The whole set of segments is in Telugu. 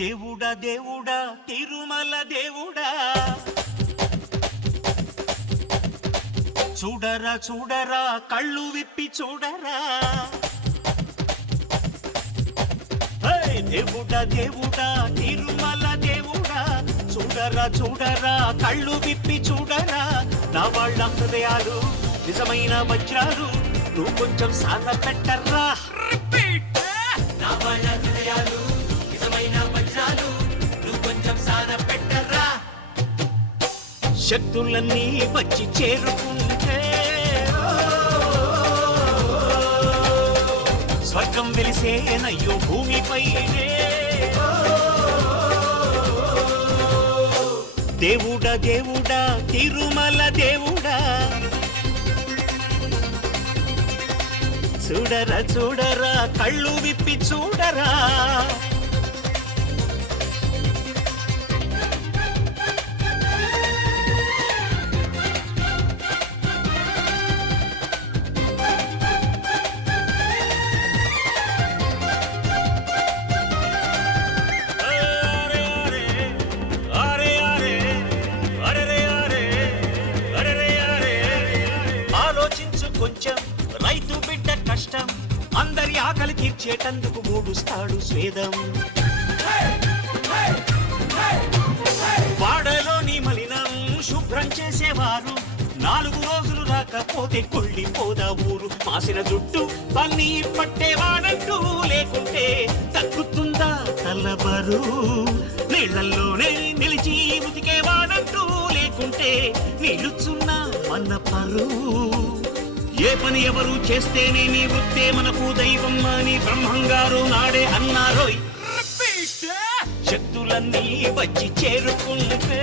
దేవుడా దేవుడా తిరుమల దేవుడా చూడరా చూడరా కళ్ళు విప్పి చూడరా దేవుడా దేవుడా తిరుమల దేవుడా చూడరా చూడరా కళ్ళు విప్పి చూడరా నా వాళ్ళ హృదయాలు నిజమైన వజ్రాలు నువ్వు కొంచెం సాధ పెట్టర్రా నా వాళ్ళ హృదయాలు నిజమైన వజ్రాలు నువ్వు కొంచెం సాధ పెట్టర్రా శక్తులన్నీ వచ్చి చేరుకుంటే స్వర్గం వెలిసేనయ్యో భూమిపైనే దేవుడా దేవుడా తిరుమల దేవుడా చూడరా చూడరా కళ్ళు విప్పి చూడరా కొంచెం రైతు బిడ్డ కష్టం అందరి ఆకలి తీర్చేటందుకు మూడుస్తాడు స్వేదం వాడలోని మలినం శుభ్రం చేసేవారు 4 రోజులు రాకపోతే కొళ్ళిపోదా ఊరు మాసిన జుట్టు పన్ని పట్టేవాడంటూ లేకుంటే తగ్గుతుందా తలబరు నీళ్లల్లోనే నిలిచి ఉతికేవాడంటూ లేకుంటే నిలుచున్నా మన పరు ఏ పని ఎవరు చేస్తేనే నీ వృత్తే మనకు దైవం అని బ్రహ్మంగారు నాడే అన్నారోయ్ శక్తులన్నీ వచ్చి చేరుకుంటే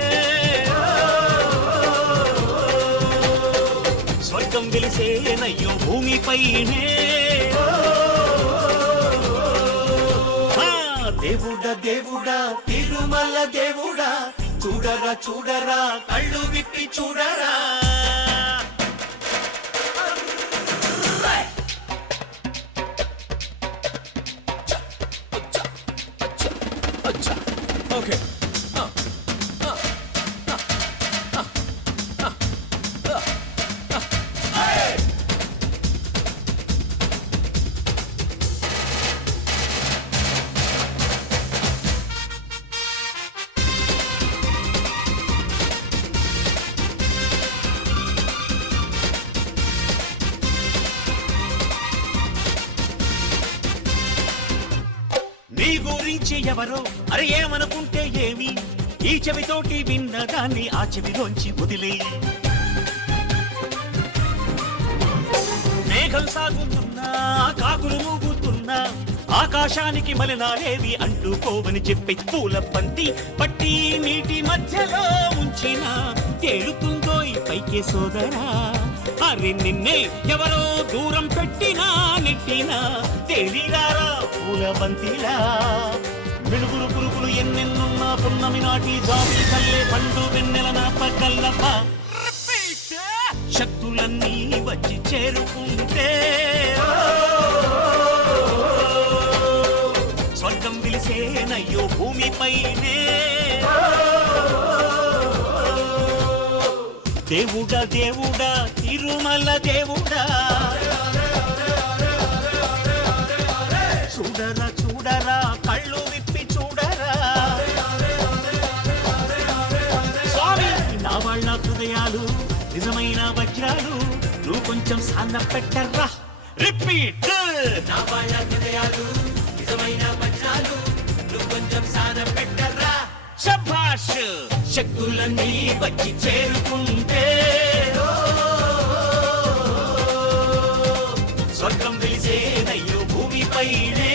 స్వర్గం వెలిసేనయ్యో భూమిపైనే దేవుడా దేవుడా తిరుమల దేవుడా చూడరా చూడరా కళ్ళు విప్పి చూడరా Okay. నీ గురించి ఎవరో అరే ఏమనుకుంటే ఏమి ఈ చెవితోటి విన్న దాన్ని ఆ చెవిలోంచి వదిలే మేఘం సాగుతున్నా కాకులు మూగుతున్నా ఆకాశానికి మలినాలేవి అంటుకోవని చెప్పి పూల పంతి పట్టి నీటి మధ్యలో ఉంచిన తేలుతుందో ఈ పైకే సోదరా అరే నిన్నే ఎవరో దూరం పెట్టినా నెట్టినా తేలిరారా పూల బంతిలా మిడుగురు పురుగులు ఎన్నెన్నున్నా పున్నమి నాటి జాబి కల్లే పండు వెన్నెల నా పక్కల్లప్ప శక్తులన్నీ వచ్చి చేరుకుంటే స్వర్గం విలిసేనయ్యో భూమిపైనే దేవుడా దేవుడా తిరుమల దేవుడా చూడరా చూడరా కళ్ళు విప్పి చూడరా స్వామి నా వాళ్ళ హృదయాలు నిజమైన వజ్రాలు నువ్వు కొంచెం సాన్న పెట్టర్రా రిపీట్ నా వాళ్ళ హృదయాలు నిజమైన వజ్రాలు నువ్వు కొంచెం సాన్న పెట్టర్రా శభాష్ శక్తులన్నీ వచ్చి చేరుకుంటే ఓ, స్వర్గం వెలిసేనయ్యో భూమిపైనే